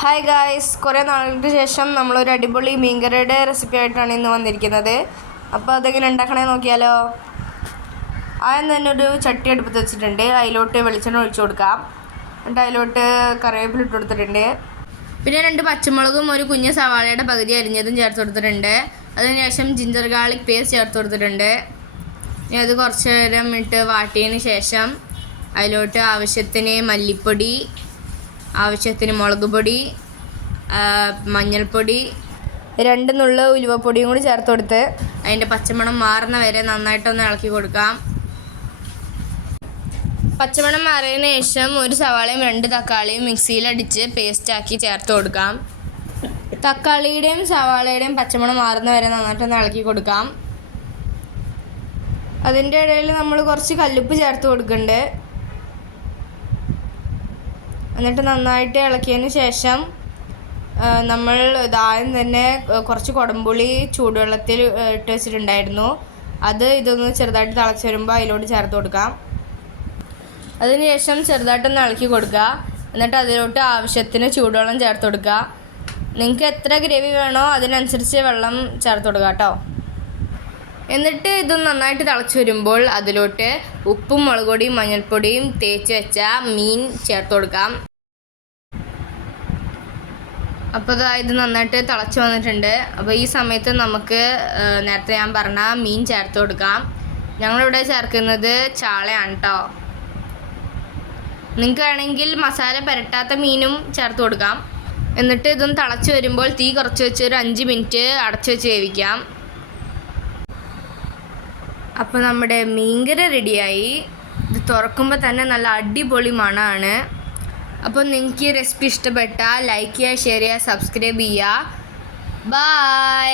Hi guys, കുറേ നാളുകൾക്ക് ശേഷം നമ്മളൊരു അടിപൊളി മീൻകറിയുടെ റെസിപ്പി ആയിട്ടാണ് ഇന്ന് വന്നിരിക്കുന്നത്. അപ്പോൾ അതെങ്ങനെ ഉണ്ടാക്കണേ നോക്കിയാലോ. ആദ്യം തന്നെ ഒരു ചട്ടി അടുപ്പത്ത് വെച്ചിട്ടുണ്ട്. അതിലോട്ട് വെളിച്ചെണ്ണ ഒഴിച്ചു കൊടുക്കാം. എന്നിട്ട് അതിലോട്ട് കറിവേപ്പില ഇട്ട് കൊടുത്തിട്ടുണ്ട്. പിന്നെ 2 പച്ചമുളകും ഒരു കുഞ്ഞ സവാളയുടെ പകുതി അരിഞ്ഞതും ചേർത്ത് കൊടുത്തിട്ടുണ്ട്. അതിനുശേഷം ജിഞ്ചർ ഗാർലിക് പേസ്റ്റ് ചേർത്ത് കൊടുത്തിട്ടുണ്ട്. ഇനി അത് കുറച്ച് നേരം ഇട്ട് വാട്ടിയതിന് ശേഷം അതിലോട്ട് ആവശ്യത്തിന് മല്ലിപ്പൊടി, ആവശ്യത്തിന് മുളക് പൊടി, മഞ്ഞൾപ്പൊടി, 2 നുള്ള ഉലുവപ്പൊടിയും കൂടി ചേർത്ത് കൊടുത്ത് അതിൻ്റെ പച്ചമണം മാറുന്ന വരെ നന്നായിട്ടൊന്ന് ഇളക്കി കൊടുക്കാം. പച്ചമണം മാറിയതിന് ശേഷം ഒരു സവാളയും 2 തക്കാളിയും മിക്സിയിലടിച്ച് പേസ്റ്റാക്കി ചേർത്ത് കൊടുക്കാം. തക്കാളിയുടെയും സവാളയുടെയും പച്ചമണം മാറുന്ന വരെ നന്നായിട്ടൊന്ന് ഇളക്കി കൊടുക്കാം. അതിൻ്റെ ഇടയിൽ നമ്മൾ കുറച്ച് കല്ലുപ്പ് ചേർത്ത് കൊടുക്കുന്നുണ്ട്. എന്നിട്ട് നന്നായിട്ട് ഇളക്കിയതിന് ശേഷം നമ്മൾ ആദ്യം തന്നെ കുറച്ച് കുടംപുളി ചൂടുവെള്ളത്തിൽ ഇട്ട് വെച്ചിട്ടുണ്ടായിരുന്നു. ഇതൊന്ന് ചെറുതായിട്ട് തിളച്ച് വരുമ്പോൾ അതിലോട്ട് ചേർത്ത് കൊടുക്കാം. അതിനുശേഷം ചെറുതായിട്ടൊന്ന് ഇളക്കി കൊടുക്കുക. എന്നിട്ട് അതിലോട്ട് ആവശ്യത്തിന് ചൂടുവെള്ളം ചേർത്ത് കൊടുക്കുക. നിങ്ങൾക്ക് എത്ര ഗ്രേവി വേണോ അതിനനുസരിച്ച് വെള്ളം ചേർത്ത് കൊടുക്കുക കേട്ടോ. എന്നിട്ട് ഇതൊന്ന് നന്നായിട്ട് തിളച്ച് വരുമ്പോൾ അതിലോട്ട് ഉപ്പും മുളക് പൊടിയും മഞ്ഞൾപ്പൊടിയും തേച്ച് വെച്ച മീൻ ചേർത്ത് കൊടുക്കാം. അപ്പോൾ ഇത് നന്നായിട്ട് തിളച്ച് വന്നിട്ടുണ്ട്. അപ്പോൾ ഈ സമയത്ത് നമുക്ക് നേരത്തെ ഞാൻ പറഞ്ഞ മീൻ ചേർത്ത് കൊടുക്കാം. ഞങ്ങളിവിടെ ചേർക്കുന്നത് ചാളയാണ് കേട്ടോ. നിങ്ങൾക്ക് വേണമെങ്കിൽ മസാല പുരട്ടാത്ത മീനും ചേർത്ത് കൊടുക്കാം. എന്നിട്ട് ഇതൊന്ന് തിളച്ച് വരുമ്പോൾ തീ കുറച്ച് വെച്ച് ഒരു 5 മിനിറ്റ് അടച്ച് വെച്ച് വേവിക്കാം. അപ്പോൾ നമ്മുടെ മീൻകറി റെഡിയായി. ഇത് തുറക്കുമ്പോൾ തന്നെ നല്ല അടിപൊളി മണമാണ്. അപ്പോൾ നിങ്ങൾക്ക് ഈ റെസിപ്പി ഇഷ്ടപ്പെട്ടാൽ ലൈക്ക് ചെയ്യുക, ഷെയർ ചെയ്യുക, സബ്സ്ക്രൈബ് ചെയ്യുക. ബൈ.